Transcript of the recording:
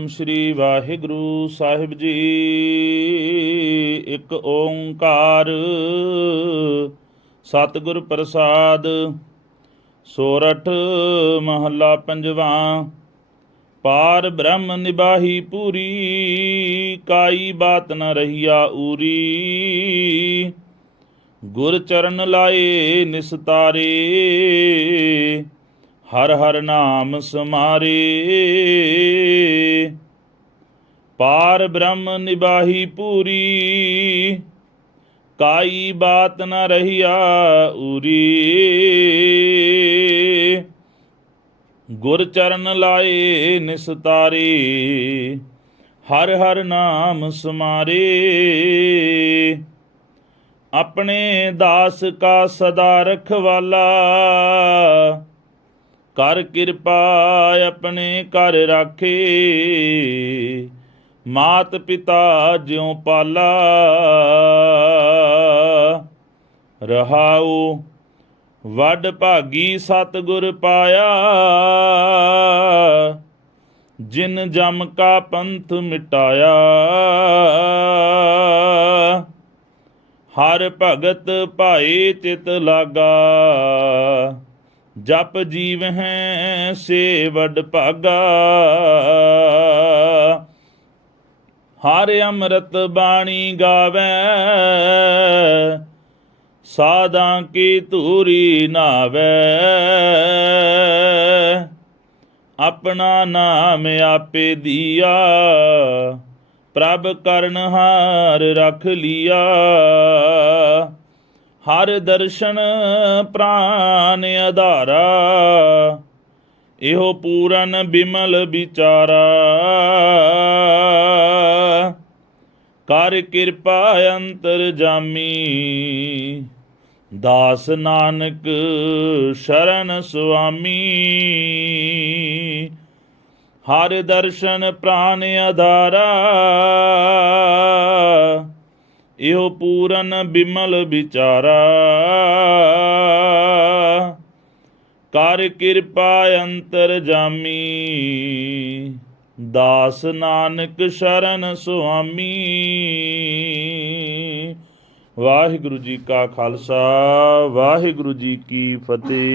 ਸਤਨਾਮ ਸ੍ਰੀ ਵਾਹਿਗੁਰੂ ਸਾਹਿਬ ਜੀ। ਇੱਕ ਓੰਕਾਰ, ਸਤਿਗੁਰ ਪ੍ਰਸਾਦ, ਸੋਰਠ ਮਹੱਲਾ ਪੰਜਵਾ, ਪਾਰ ਬ੍ਰਹਮ ਨਿਬਾਹੀ ਪੂਰੀ, ਕਾਈ ਬਾਤ ਨ ਰਹੀਆ ਊਰੀ। ਗੁਰ ਚਰਨ ਲਾਏ ਨਿਸਤਾਰੇ ਹਰ ਹਰ ਨਾਮ ਸਮਾਰੇ। ਪਾਰ ਬ੍ਰਹਮ ਨਿਬਾਹੀ ਪੂਰੀ। ਕਾਈ ਬਾਤ ਨ ਰਹੀਆ ਉਰੀ ਗੁਰ ਚਰਨ ਲਾਏ ਨਿਸਤਾਰੇ ਹਰ ਹਰ ਨਾਮ ਸਮਾਰੇ। ਆਪਣੇ ਦਾਸ ਕਾ ਸਦਾ ਰਖਵਾਲਾ। ਕਰ ਕਿਰਪਾ ਆਪਣੇ ਘਰ ਰਾਖੇ। ਮਾਤ ਪਿਤਾ ਜਿਉ ਪਾਲਾ। ਰਹਾਉ, ਵੱਡ ਭਾਗੀ ਸਤਿਗੁਰ ਪਾਇਆ। ਜਿਨ ਜਮ ਕਾ ਪੰਥ ਮਿਟਾਇਆ। ਹਰ ਭਗਤ ਭਾਈ ਚਿਤ ਲਾਗਾ। ਜਪ ਜੀਵ ਹੈ ਸੇ ਵਡ ਭਾਗਾ। ਹਰ ਅੰਮ੍ਰਿਤ ਬਾਣੀ ਗਾਵੇ, ਸਾਧਾਂ ਕੀ ਧੂਰੀ ਨਾਵੇ। ਆਪਣਾ ਨਾਮ ਆਪੇ ਦਿਆ, ਪ੍ਰਭ ਕਰਨ ਹਾਰ ਰਖ ਲੀਆ। ਹਰ ਦਰਸ਼ਨ ਪ੍ਰਾਨ ਆਧਾਰਾ, ਇਹੋ ਪੂਰਨ ਬਿਮਲ ਵਿਚਾਰਾ। ਕਰ ਕਿਰਪਾ ਅੰਤਰ ਜਾਮੀ। ਦਾਸ ਨਾਨਕ ਸ਼ਰਨ ਸੁਆਮੀ। ਹਰ ਦਰਸ਼ਨ ਪ੍ਰਾਨ ਆਧਾਰਾ। ਇਹੋ ਪੂਰਨ ਬਿਮਲ ਵਿਚਾਰਾ। ਕਰ ਕਿਰਪਾ ਅੰਤਰ ਜਾਮੀ। ਦਾਸ ਨਾਨਕ ਸ਼ਰਨ ਸੁਆਮੀ। ਵਾਹਿਗੁਰੂ ਜੀ ਕਾ ਖਾਲਸਾ ਵਾਹਿਗੁਰੂ ਜੀ ਕੀ ਫਤਿਹ।